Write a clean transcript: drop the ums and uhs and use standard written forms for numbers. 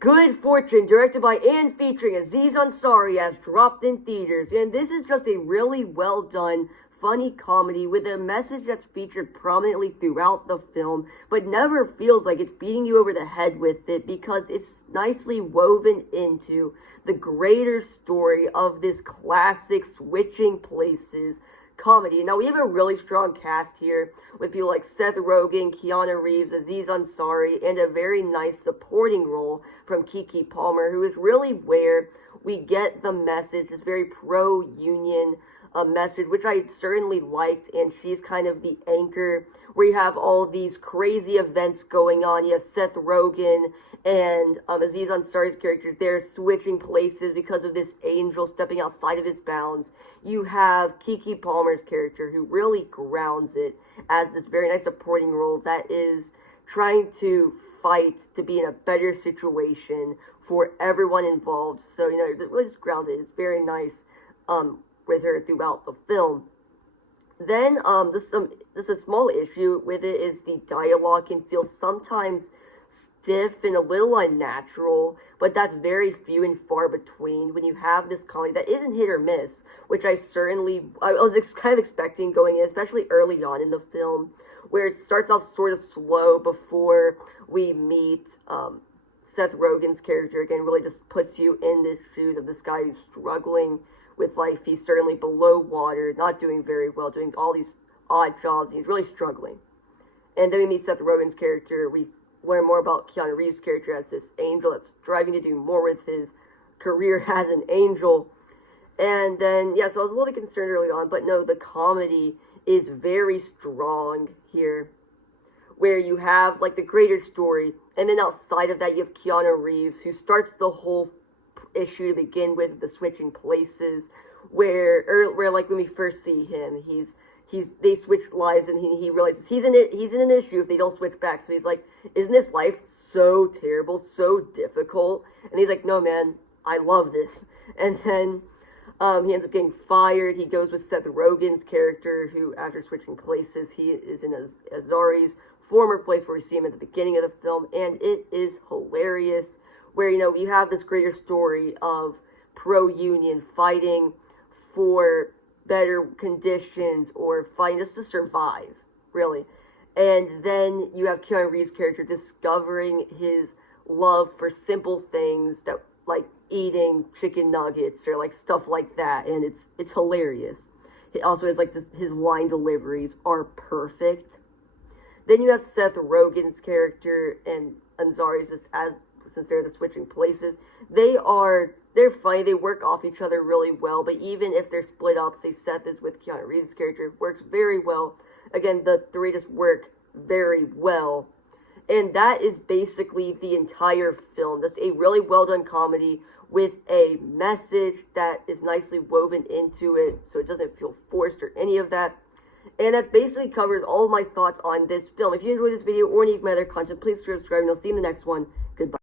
Good Fortune, directed by and featuring Aziz Ansari, has dropped in theaters, and this is just a really well done, funny comedy with a message that's featured prominently throughout the film, but never feels like it's beating you over the head with it because it's nicely woven into the greater story of this classic switching places comedy. Now, we have a really strong cast here with people like Seth Rogen, Keanu Reeves, Aziz Ansari, and a very nice supporting role from Keke Palmer, who is really where we get the message, this very pro-union message, which I certainly liked, and she's kind of the anchor where you have all these crazy events going on. You have Seth Rogen and Aziz Ansari's characters, they're switching places because of this angel stepping outside of his bounds. You have Keke Palmer's character, who really grounds it as this very nice supporting role that is trying to fight to be in a better situation for everyone involved. So, it really just grounds it. It's very nice with her throughout the film. Then, this is a small issue with it is the dialogue can feel sometimes stiff and a little unnatural, but that's very few and far between when you have this comedy that isn't hit or miss, which I was kind of expecting going in, especially early on in the film, where it starts off sort of slow before we meet Seth Rogen's character. Again, really just puts you in the shoes of this guy who's struggling with life. He's certainly below water, not doing very well, doing all these odd jobs, and he's really struggling. And then we meet Seth Rogen's character. We learn more about Keanu Reeves' character as this angel that's striving to do more with his career as an angel. And then, yeah, so I was a little concerned early on, but no, the comedy is very strong here, where you have, like, the greater story, and then outside of that, you have Keanu Reeves, who starts the whole issue to begin with, the switching places, where like, when we first see him, they switch lives, and he realizes he's in an issue if they don't switch back. So he's like, isn't this life so terrible, so difficult? And he's like, no, man, I love this. And then he ends up getting fired. He goes with Seth Rogen's character, who, after switching places, he is in Azari's former place where we see him at the beginning of the film, and it is hilarious, where, you have this greater story of pro-union fighting for better conditions or fighting just to survive, really. And then you have Keanu Reeves' character discovering his love for simple things that, like, eating chicken nuggets or, like, stuff like that, and it's hilarious. He also has, like, his line deliveries are perfect. Then you have Seth Rogen's character and Ansari's, since they're the switching places. They're funny, they work off each other really well, but even if they're split up, say Seth is with Keanu Reeves' character, it works very well. Again, the three just work very well. And that is basically the entire film. That's a really well done comedy with a message that is nicely woven into it, so it doesn't feel forced or any of that. And that basically covers all of my thoughts on this film. If you enjoyed this video or any of my other content, please subscribe, and I'll see you in the next one. Goodbye.